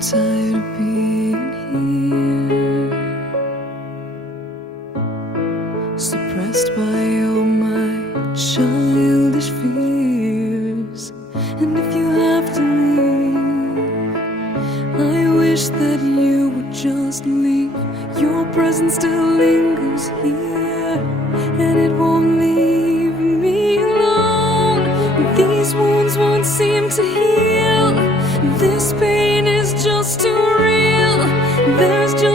tired of being here, suppressed by all my childish fears. And if you have to leave, I wish that you would just leave. Your presence still lingers here, and it won't leave me alone. These wounds won't seem to heal. This pain is just too real. There's just